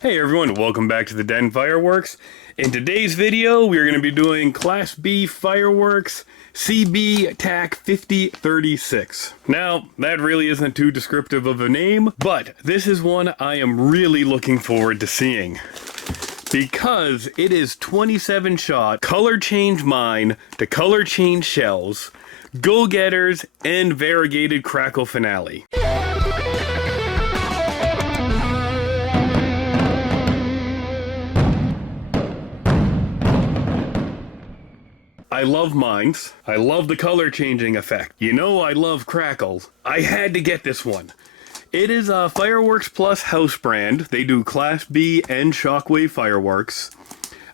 Hey everyone, welcome back to the Den Fireworks. In today's video, we are going to be doing Class B fireworks CB TAC 5036. Now, that really isn't too descriptive of a name, but this is one I am really looking forward to seeing. Because it is 27 shot, color change mine to color change shells, go-getters, and variegated crackle finale. I love mines. I love the color changing effect. You know I love crackles. I had to get this one. It is a Fireworks Plus house brand. They do Class B and Shockwave fireworks.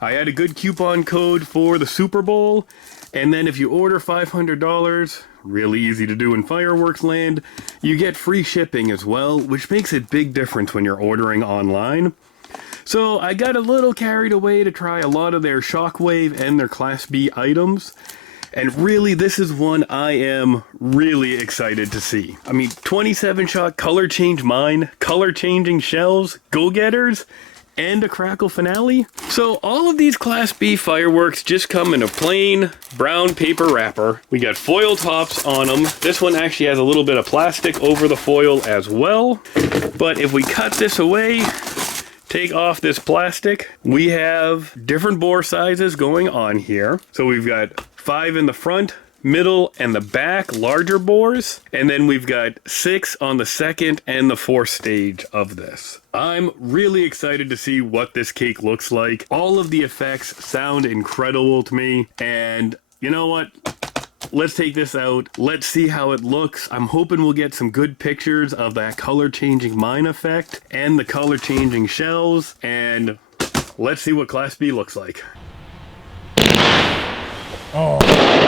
I had a good coupon code for the Super Bowl, and then if you order $500, really easy to do in fireworks land, you get free shipping as well, which makes a big difference when you're ordering online. So I got a little carried away to try a lot of their Shockwave and their Class B items. And really, this is one I am really excited to see. I mean, 27 shot color change mine, color changing shells, go-getters, and a crackle finale. So all of these Class B fireworks just come in a plain brown paper wrapper. We got foil tops on them. This one actually has a little bit of plastic over the foil as well. But if we cut this away, take off this plastic, we have different bore sizes going on here. So we've got 5 in the front, middle, and the back, larger bores. And then we've got 6 on the second and the fourth stage of this. I'm really excited to see what this cake looks like. All of the effects sound incredible to me. And you know what? Let's take this out. Let's see how it looks. I'm hoping we'll get some good pictures of that color changing mine effect and the color changing shells. And let's see what Class B looks like. Oh.